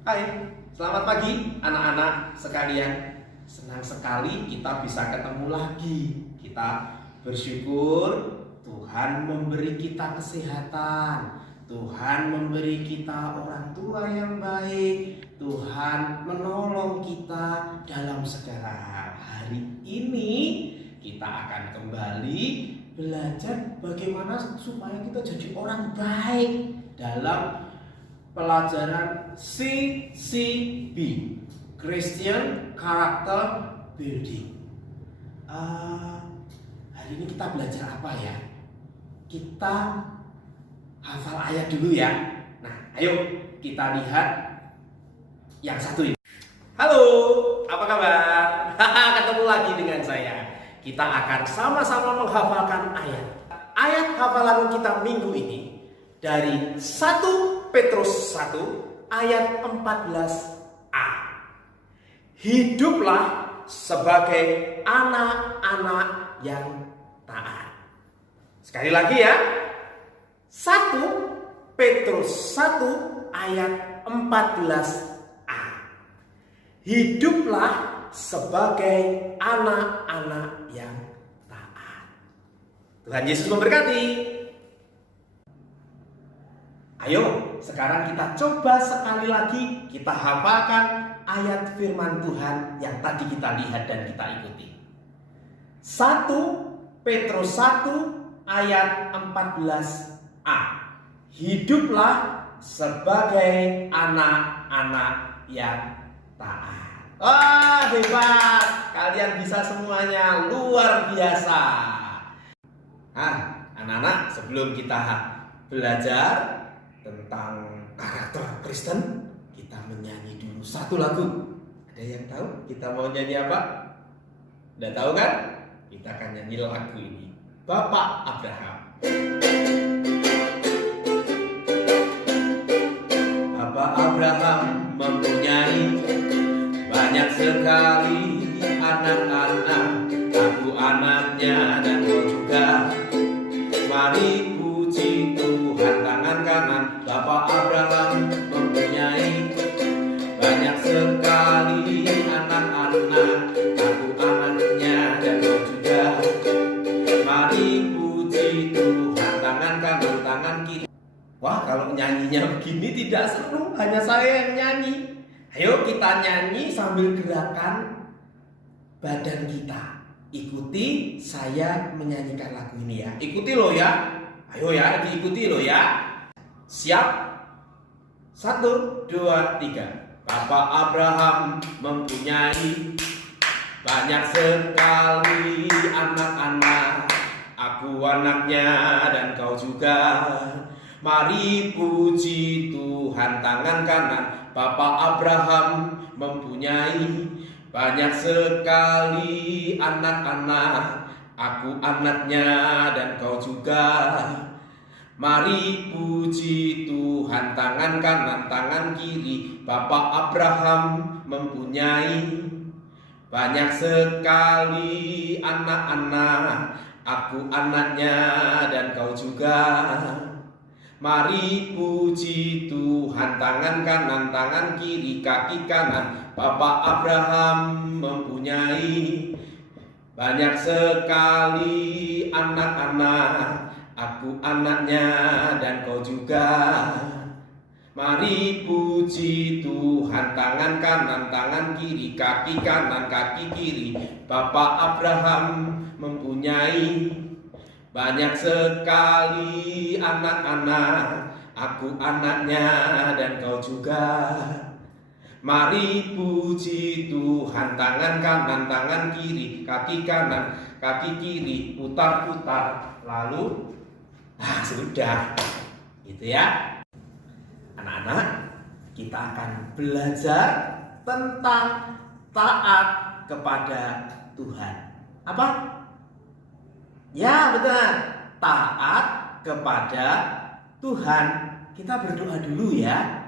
Hai, selamat pagi anak-anak sekalian. Senang sekali kita bisa ketemu lagi. Kita bersyukur Tuhan memberi kita kesehatan. Tuhan memberi kita orang tua yang baik. Tuhan menolong kita dalam segala hal. Hari ini kita akan kembali belajar bagaimana supaya kita jadi orang baik dalam pelajaran CCB, Christian Character Building. Hari ini kita belajar apa ya? Kita hafal ayat dulu ya. Nah, ayo kita lihat yang satu ini. Halo, apa kabar? Ketemu lagi dengan saya. Kita akan sama-sama menghafalkan ayat. Ayat hafalan kita minggu ini dari 1 Petrus 1 ayat 14a. Hiduplah sebagai anak-anak yang taat. Sekali lagi ya. 1 Petrus 1 ayat 14a. Hiduplah sebagai anak-anak yang taat. Tuhan Yesus memberkati. Ayo, sekarang kita coba sekali lagi kita hafalkan ayat firman Tuhan yang tadi kita lihat dan kita ikuti. 1 Petrus 1 ayat 14a. Hiduplah sebagai anak-anak yang taat. Wah, hebat. Kalian bisa semuanya, luar biasa. Nah, anak-anak, sebelum kita belajar tentang karakter Kristen, kita menyanyi dulu satu lagu. Ada yang tahu kita mau nyanyi apa? Udah tahu kan? Kita akan nyanyi lagu ini, Bapak Abraham. Bapak Abraham mempunyai banyak sekali anak-anak. Aku anaknya dan kau juga. Mari puji Tuhan. Tangan kanan. Bapak Abraham mempunyai banyak sekali anak-anak. Aku anaknya dan kau juga. Mari puji Tuhan. Tangan kanan, tangan kiri. Wah, kalau nyanyinya begini tidak seru, hanya saya yang nyanyi. Ayo kita nyanyi sambil gerakan badan kita. Ikuti saya menyanyikan lagu ini ya. Ikuti loh ya. Ayo ya, diikuti loh ya. Siap? 1, 2, 3. Bapak Abraham mempunyai banyak sekali anak-anak. Aku anaknya dan kau juga. Mari puji Tuhan. Tangan kanan. Bapak Abraham mempunyai banyak sekali anak-anak. Aku anaknya dan kau juga. Mari puji Tuhan. Tangan kanan, tangan kiri. Bapak Abraham mempunyai banyak sekali anak-anak. Aku anaknya dan kau juga. Mari puji Tuhan. Tangan kanan, tangan kiri, kaki kanan. Bapak Abraham mempunyai banyak sekali anak-anak. Aku anaknya dan kau juga. Mari puji Tuhan. Tangan kanan, tangan kiri, kaki kanan, kaki kiri. Bapak Abraham mempunyai banyak sekali anak-anak. Aku anaknya dan kau juga. Mari puji Tuhan. Tangan kanan, tangan kiri, kaki kanan, kaki kiri. Putar-putar. Lalu sudah. Gitu ya. Anak-anak, kita akan belajar tentang taat kepada Tuhan. Apa? Ya, betul. Taat kepada Tuhan. Kita berdoa dulu ya.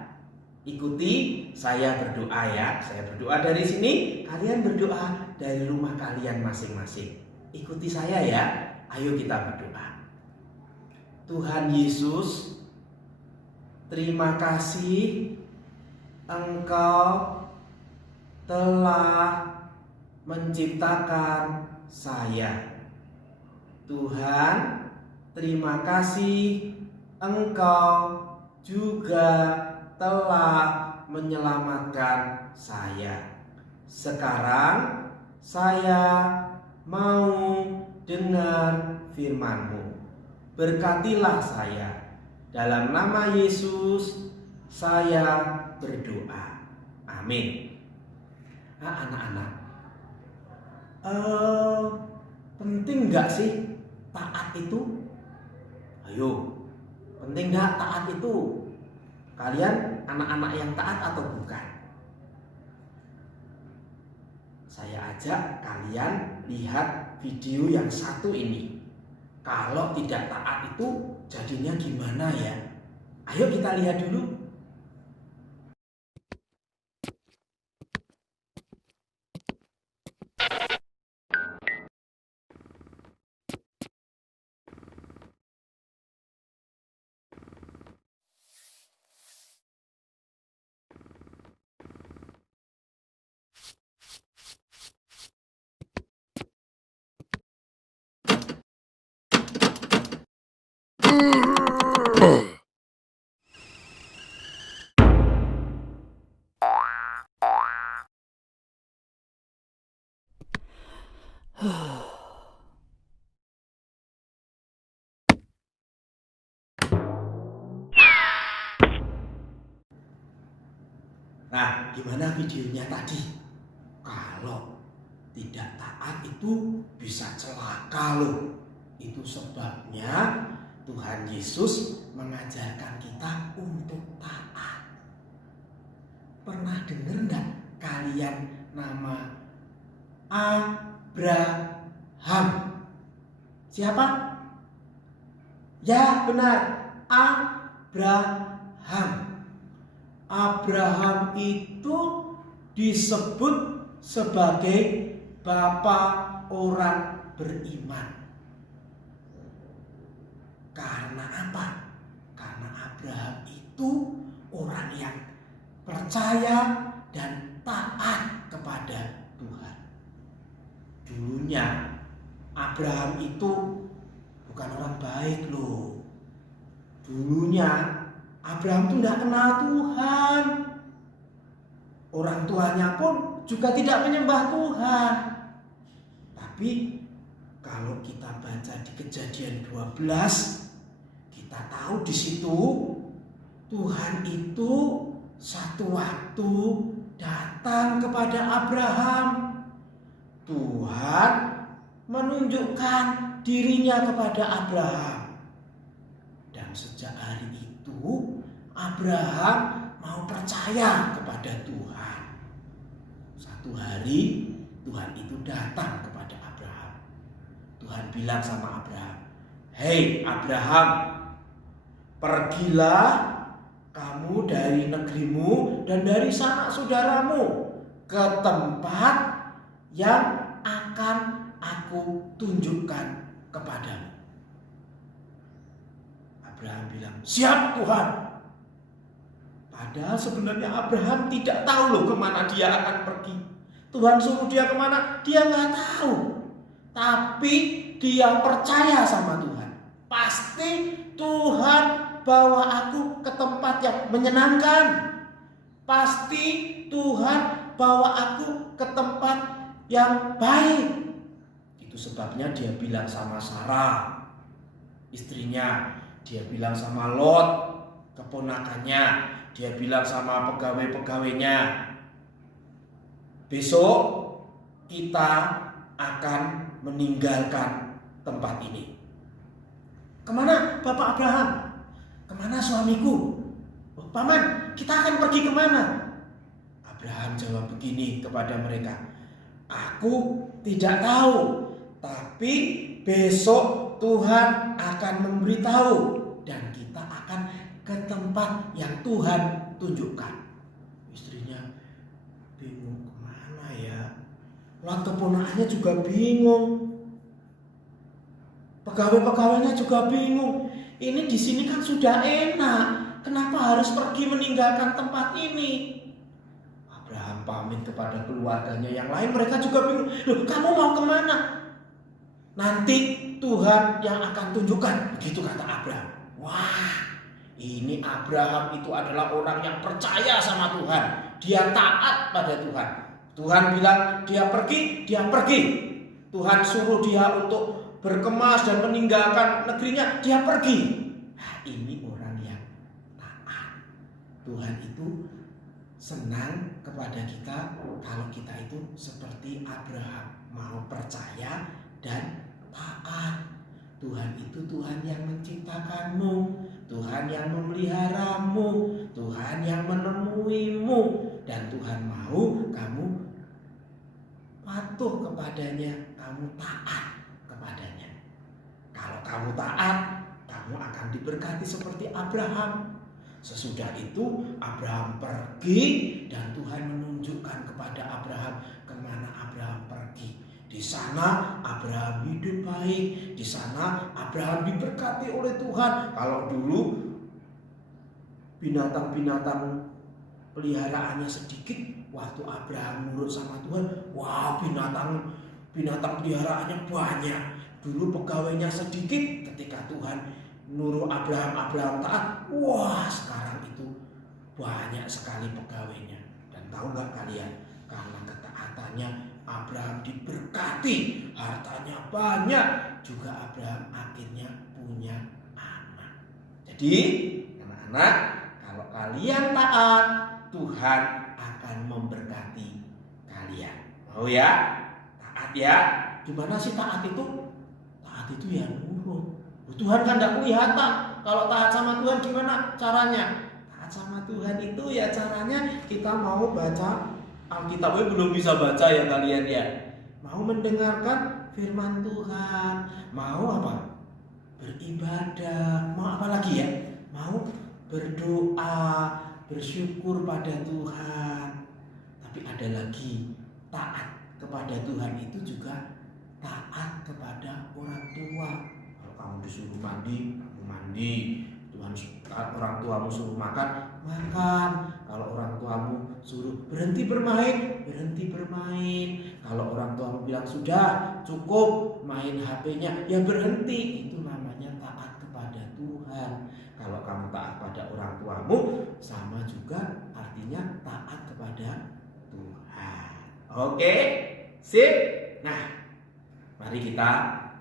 Ikuti saya berdoa ya. Saya berdoa dari sini, kalian berdoa dari rumah kalian masing-masing. Ikuti saya ya. Ayo kita berdoa. Tuhan Yesus, terima kasih Engkau telah menciptakan saya. Tuhan, terima kasih Engkau juga telah menyelamatkan saya. Sekarang saya mau dengar firman-Mu. Berkatilah saya. Dalam nama Yesus saya berdoa. Amin. Anak-anak, penting gak sih taat itu? Ayo, penting gak taat itu? Kalian anak-anak yang taat atau bukan? Saya ajak kalian lihat video yang satu ini. Kalau tidak taat itu jadinya gimana ya? Ayo kita lihat dulu. Nah, gimana videonya tadi? Kalau tidak taat itu bisa celaka loh. Itu sebabnya Tuhan Yesus mengajarkan kita untuk taat. Pernah dengar enggak kalian nama Abraham? Siapa? Ya, benar, Abraham. Abraham itu disebut sebagai bapak orang beriman. Karena apa? Karena Abraham itu orang yang percaya dan taat kepada Tuhan. Dulunya Abraham itu bukan orang baik loh. Dulunya Abraham itu tidak kenal Tuhan. Orang tuanya pun juga tidak menyembah Tuhan. Tapi kalau kita baca di Kejadian 12, kita tahu di situ Tuhan itu satu waktu datang kepada Abraham. Tuhan menunjukkan dirinya kepada Abraham. Dan sejak hari itu Abraham mau percaya kepada Tuhan. Satu hari Tuhan itu datang kepada Abraham. Tuhan bilang sama Abraham, "Hei Abraham, pergilah kamu dari negerimu dan dari sanak saudaramu ke tempat yang akan aku tunjukkan kepadamu." Abraham bilang, "Siap Tuhan." Padahal sebenarnya Abraham tidak tahu loh kemana dia akan pergi. Tuhan suruh dia kemana, dia nggak tahu. Tapi dia percaya sama Tuhan. Pasti Tuhan bawa aku ke tempat yang menyenangkan. Pasti Tuhan bawa aku ke tempat yang baik. Itu sebabnya dia bilang sama Sarah, istrinya. Dia bilang sama Lot, keponakannya. Dia bilang sama pegawai-pegawainya, "Besok kita akan meninggalkan tempat ini." "Kemana Bapak Abraham?" "Kemana suamiku?" "Oh, Paman, kita akan pergi kemana?" Abraham jawab begini kepada mereka, "Aku tidak tahu, tapi besok Tuhan akan memberitahu dan kita akan ke tempat yang Tuhan tunjukkan." Istrinya bingung, kemana ya? Lot keponakannya juga bingung. Pegawai-pegawainya juga bingung. Ini di sini kan sudah enak. Kenapa harus pergi meninggalkan tempat ini? Abraham pamit kepada keluarganya yang lain, mereka juga bingung. Loh, kamu mau kemana? Nanti Tuhan yang akan tunjukkan. Begitu kata Abraham. Wah, ini Abraham itu adalah orang yang percaya sama Tuhan. Dia taat pada Tuhan. Tuhan bilang dia pergi, dia pergi. Tuhan suruh dia untuk berkemas dan meninggalkan negerinya, dia pergi. Nah, ini orang yang taat. Tuhan itu senang kepada kita kalau kita itu seperti Abraham, mau percaya dan taat. Tuhan itu Tuhan yang menciptakanmu, Tuhan yang memeliharamu, Tuhan yang menemuimu, dan Tuhan mau kamu patuh kepadanya, kamu taat kepadanya. Kalau kamu taat, kamu akan diberkati seperti Abraham. Sesudah itu Abraham pergi dan Tuhan menunjukkan kepada Abraham kemana Abraham pergi. Di sana Abraham hidup baik, di sana Abraham diberkati oleh Tuhan. Kalau dulu binatang-binatang peliharaannya sedikit, waktu Abraham nurut sama Tuhan, wah binatang peliharaannya banyak. Dulu pegawainya sedikit, ketika Tuhan nurut Abraham taat, wah sekarang itu banyak sekali pegawainya. Dan tahu nggak kalian, karena ketaatannya Abraham diberkati, hartanya banyak, juga Abraham akhirnya punya anak. Jadi anak-anak, kalau kalian taat, Tuhan akan memberkati kalian. Mau ya? Taat ya. Gimana sih taat itu? Taat itu ya nurut. Tuhan kan tidak kelihatan. Kalau taat sama Tuhan gimana caranya? Taat sama Tuhan itu ya caranya kita mau baca Alkitabnya, belum bisa baca ya kalian ya. Mau mendengarkan firman Tuhan, mau apa? Beribadah, mau apa lagi ya? Mau berdoa, bersyukur pada Tuhan. Tapi ada lagi, taat kepada Tuhan itu juga taat kepada orang tua. Kalau kamu disuruh mandi, kamu mandi. Orang tuamu suruh makan, makan. Kalau orang tuamu suruh berhenti bermain, berhenti bermain. Kalau orang tuamu bilang sudah cukup main HP-nya, ya berhenti. Itu namanya taat kepada Tuhan. Kalau kamu taat pada orang tuamu, sama juga artinya taat kepada Tuhan. Oke, sip. Nah, mari kita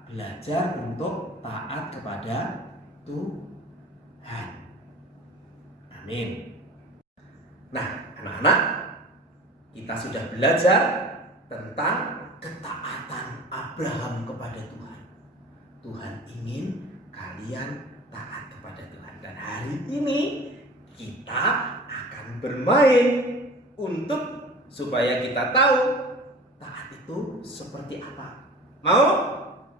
belajar untuk taat kepada Tuhan. Amin. Nah, anak-anak, kita sudah belajar tentang ketaatan Abraham kepada Tuhan. Tuhan ingin kalian taat kepada Tuhan. Dan hari ini kita akan bermain untuk supaya kita tahu taat itu seperti apa. Mau?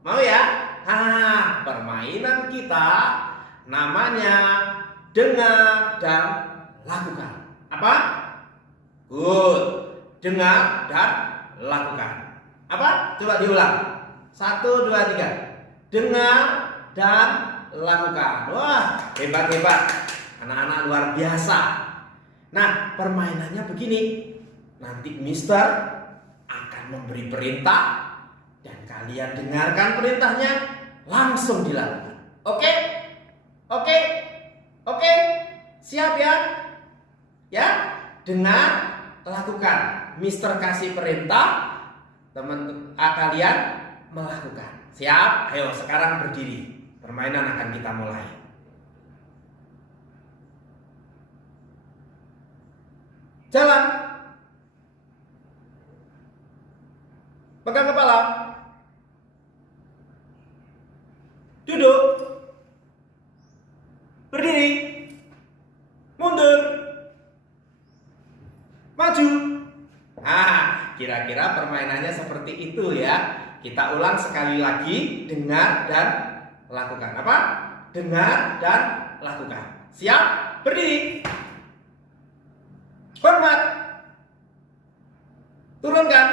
Mau ya? Nah, permainan kita namanya dengar dan lakukan. Apa? Good. Dengar dan lakukan. Apa? Coba diulang. 1, 2, 3. Dengar dan lakukan. Wah, hebat-hebat. Anak-anak luar biasa. Nah, permainannya begini. Nanti Mister akan memberi perintah dan kalian dengarkan perintahnya, langsung dilakukan. Oke? Oke? Oke? Siap ya? Ya? Dengar, lakukan. Mister kasih perintah, kalian melakukan. Siap? Ayo sekarang berdiri. Permainan akan kita mulai. Jalan. Pegang kepala. Duduk. Berdiri. Mundur. Maju. Nah, kira-kira permainannya seperti itu ya. Kita ulang sekali lagi. Dengar dan lakukan. Apa? Dengar dan lakukan. Siap? Berdiri. Hormat. Turunkan.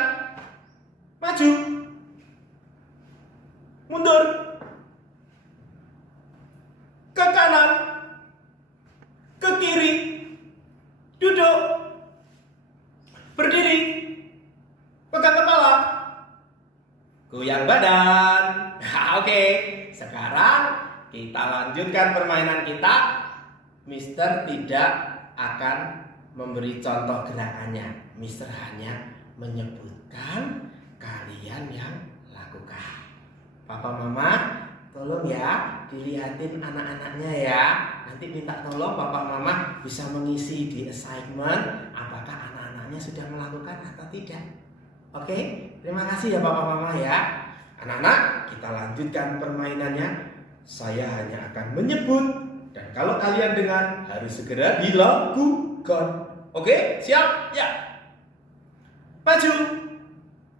Maju. Mundur. Ke kanan. Ke kiri. Duduk. Berdiri. goyang badan. Nah, oke. Sekarang kita lanjutkan permainan kita. Mister tidak akan memberi contoh gerakannya. Mister hanya menyebutkan, kalian yang lakukan. Papa Mama, tolong ya dilihatin anak-anaknya ya. Nanti minta tolong Papa Mama bisa mengisi di assignment apakah anak-anaknya sudah melakukan atau tidak. Oke, terima kasih ya Papa Mama ya. Anak-anak, kita lanjutkan permainannya. Saya hanya akan menyebut, dan kalau kalian dengar harus segera dilakukan. Oke, siap? Ya. Maju.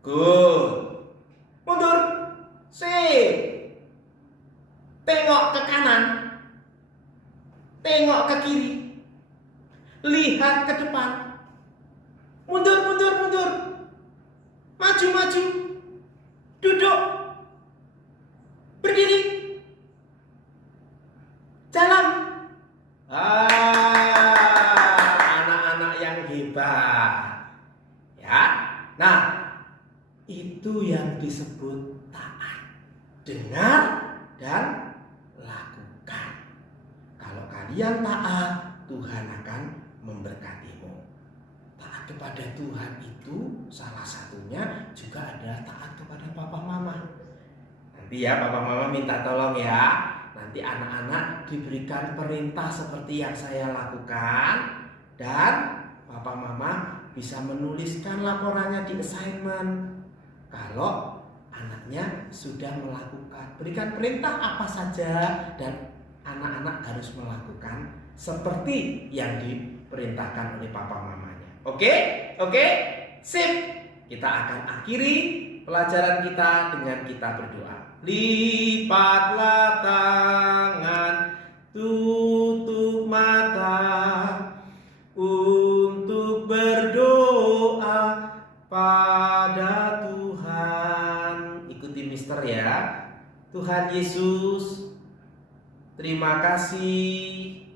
Good. Mundur. Sip. Tengok ke kanan. Tengok ke kiri. Lihat ke depan. Mundur, mundur, mundur. Maju, maju. Duduk. Berdiri. Jalan. Anak-anak yang hebat. Ya. Nah, itu yang disebut taat. Dengar dan lakukan. Kalau kalian taat, Tuhan akan memberkatimu. Taat kepada Tuhan itu salah satunya juga ada taat kepada Papa Mama. Nanti ya Papa Mama minta tolong ya. Nanti anak-anak diberikan perintah seperti yang saya lakukan, dan Papa Mama bisa menuliskan laporannya di assignment. Kalau anaknya sudah melakukan, berikan perintah apa saja dan anak-anak harus melakukan seperti yang diperintahkan oleh Papa Mamanya. Oke? Oke? Sip. Kita akan akhiri pelajaran kita dengan kita berdoa. Lipatlah tangan, tutup mata untuk berdoa pada Tuhan. Ikuti Mister ya. Tuhan Yesus, terima kasih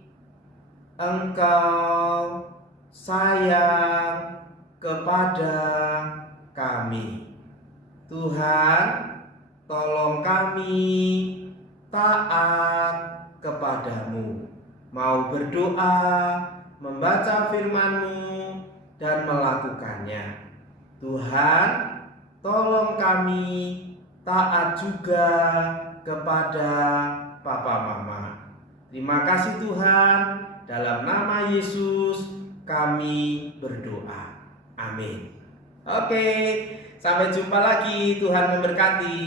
Engkau sayang kepada kami. Tuhan, tolong kami taat kepadamu, mau berdoa, membaca firman-Mu, dan melakukannya. Tuhan, tolong kami taat juga kepada Papa Mama. Terima kasih Tuhan, dalam nama Yesus kami berdoa. Amin. Oke, sampai jumpa lagi. Tuhan memberkati.